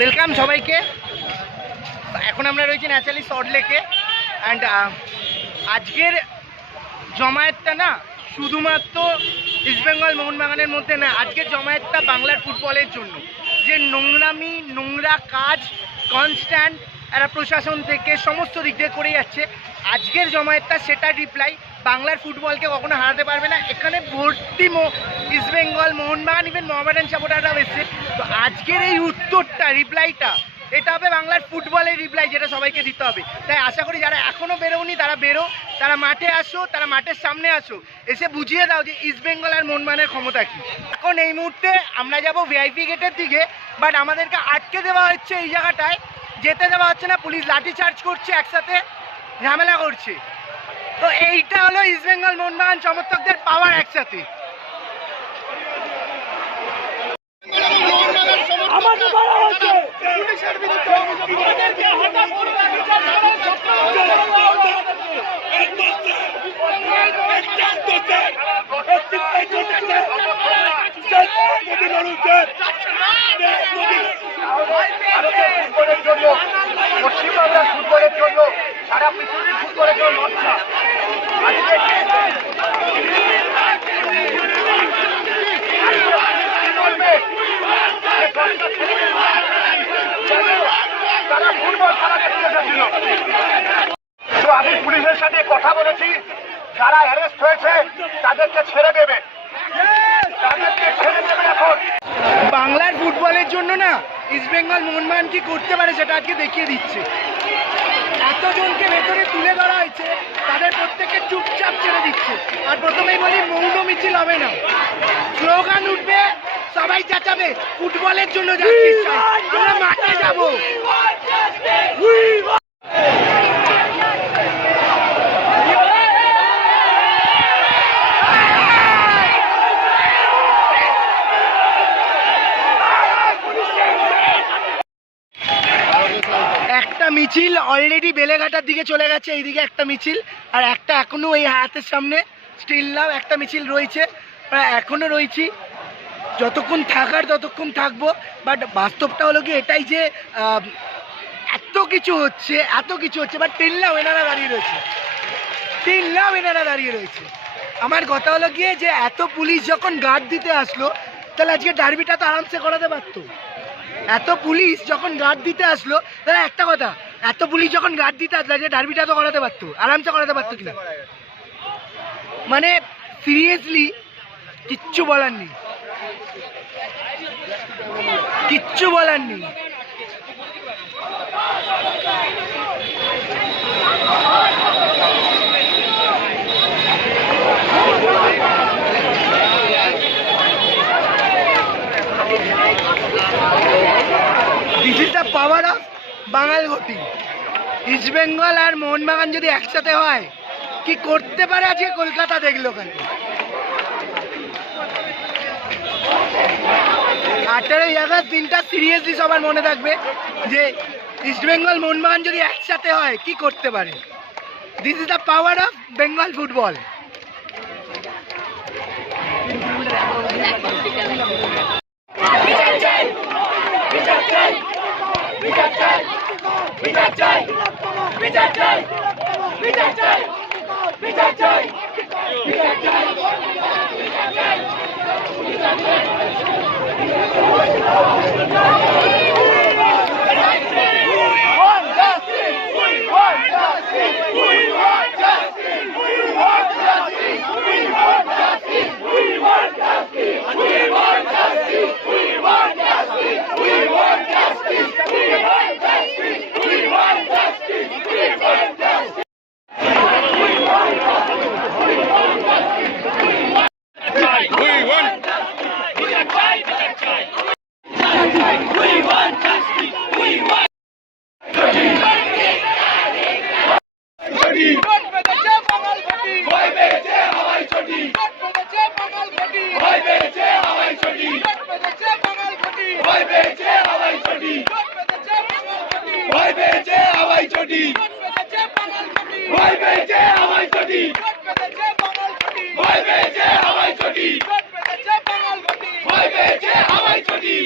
Welcome সবাইকে। এখন আমরা রয়েছি ন্যাচারালি সল্ট লেকে অ্যান্ড আজকের জমায়েতটা না শুধুমাত্র ইস্টবেঙ্গল মোহনবাগানের মধ্যে না, আজকের জমায়েতটা বাংলার ফুটবলের জন্য। যে নোংরামি নোংরা কাজ কনস্ট্যান্ট এরা প্রশাসন থেকে সমস্ত দিক দিয়ে করে যাচ্ছে, আজকের জমায়েতটা সেটা রিপ্লাই। বাংলার ফুটবলকে কখনো হারাতে পারবে না। এখানে ভর্তি ইস্টবেঙ্গল মোহনবাগান ইভেন মোহামেডান সাপোর্টাররাও এসছে। তো আজকের এই উত্তরটা রিপ্লাইটা এটা হবে বাংলার ফুটবলের রিপ্লাই, যেটা সবাইকে দিতে হবে। তাই আশা করি যারা এখনও বেরোনি তারা বেরো, তারা মাঠে আসো, তারা মাঠের সামনে আসো, এসে বুঝিয়ে দাও যে ইস্টবেঙ্গল আর মোহনবাগানের ক্ষমতা কী। এখন এই মুহূর্তে আমরা যাব ভিআইপি গেটের দিকে, বাট আমাদেরকে আটকে দেওয়া হচ্ছে এই জায়গাটায়, যেতে দেওয়া হচ্ছে না। পুলিশ লাঠি চার্জ করছে, একসাথে ঝামেলা করছে। তো এইটা হলো ইস্টবেঙ্গল মোহনবাগান সমর্থকদের পাওয়ার একসাথে। পশ্চিমবাংলার ফুটবলের জন্য, সারা পৃথিবীর ফুটবলের জন্য লজ্জা। তো আমি পুলিশের সাথে কথা বলেছি, যারা অ্যারেস্ট হয়েছে তাদেরকে ছেড়ে দেবে, এখন বাংলার ফুটবলের জন্য না ইস্টবেঙ্গল মোহনবাগান কি করতে পারে সেটা আজকে দেখিয়ে দিচ্ছে। এতজনকে ভেতরে তুলে ধরা হয়েছে, তাদের প্রত্যেককে চুপচাপ ছেড়ে দিচ্ছে। আর প্রথমেই বলি, মৌন মিছিল হবে না, স্লোগান উঠবে, সবাই চেঁচাবে ফুটবলের জন্য জাস্টিস চাই, আমরা মাঠে যাবো। একটা মিছিল অলরেডি বেলেঘাটার দিকে চলে গেছে, এইদিকে একটা মিছিল, আর একটা এখনো এই হাতের সামনে স্টিল নাও একটা মিছিল রয়েছে। এখনো রয়েছি, যতক্ষণ থাকার ততক্ষণ থাকবো। বাট বাস্তবটা হলো কি এটাই যে এত কিছু হচ্ছে বাট টিল নাও এনারা দাঁড়িয়ে রয়েছে। আমার কথা হলো গিয়ে যে এত পুলিশ যখন গার্ড দিতে আসলো, তাহলে আজকে ডার্বিটা তো আরামসে করাতে পারতো। এত পুলিশ যখন গার্ড দিতে আসলো, তাহলে একটা কথা, এত পুলিশ যখন গার্ড দিতে আসলো যে ডার্বিটা তো করাতে পারতো, আরামসে করাতে পারতো কিনা। মানে সিরিয়াসলি কিচ্ছু বলার নেই। This is the power of বাঙাল ঘটি। ইস্টবেঙ্গল আর মোহনবাগান যদি একসাথে হয় কি করতে পারে আজকে কলকাতা দেখলো কেন। 18ই আগস্ট দিনটা সিরিয়াসলি সবার মনে থাকবে যে ইস্টবেঙ্গল মোহনবাগান যদি একসাথে হয় কি করতে পারে। This is the power of Bengal football. ভয় পেয়েছে হাওয়াই চটি।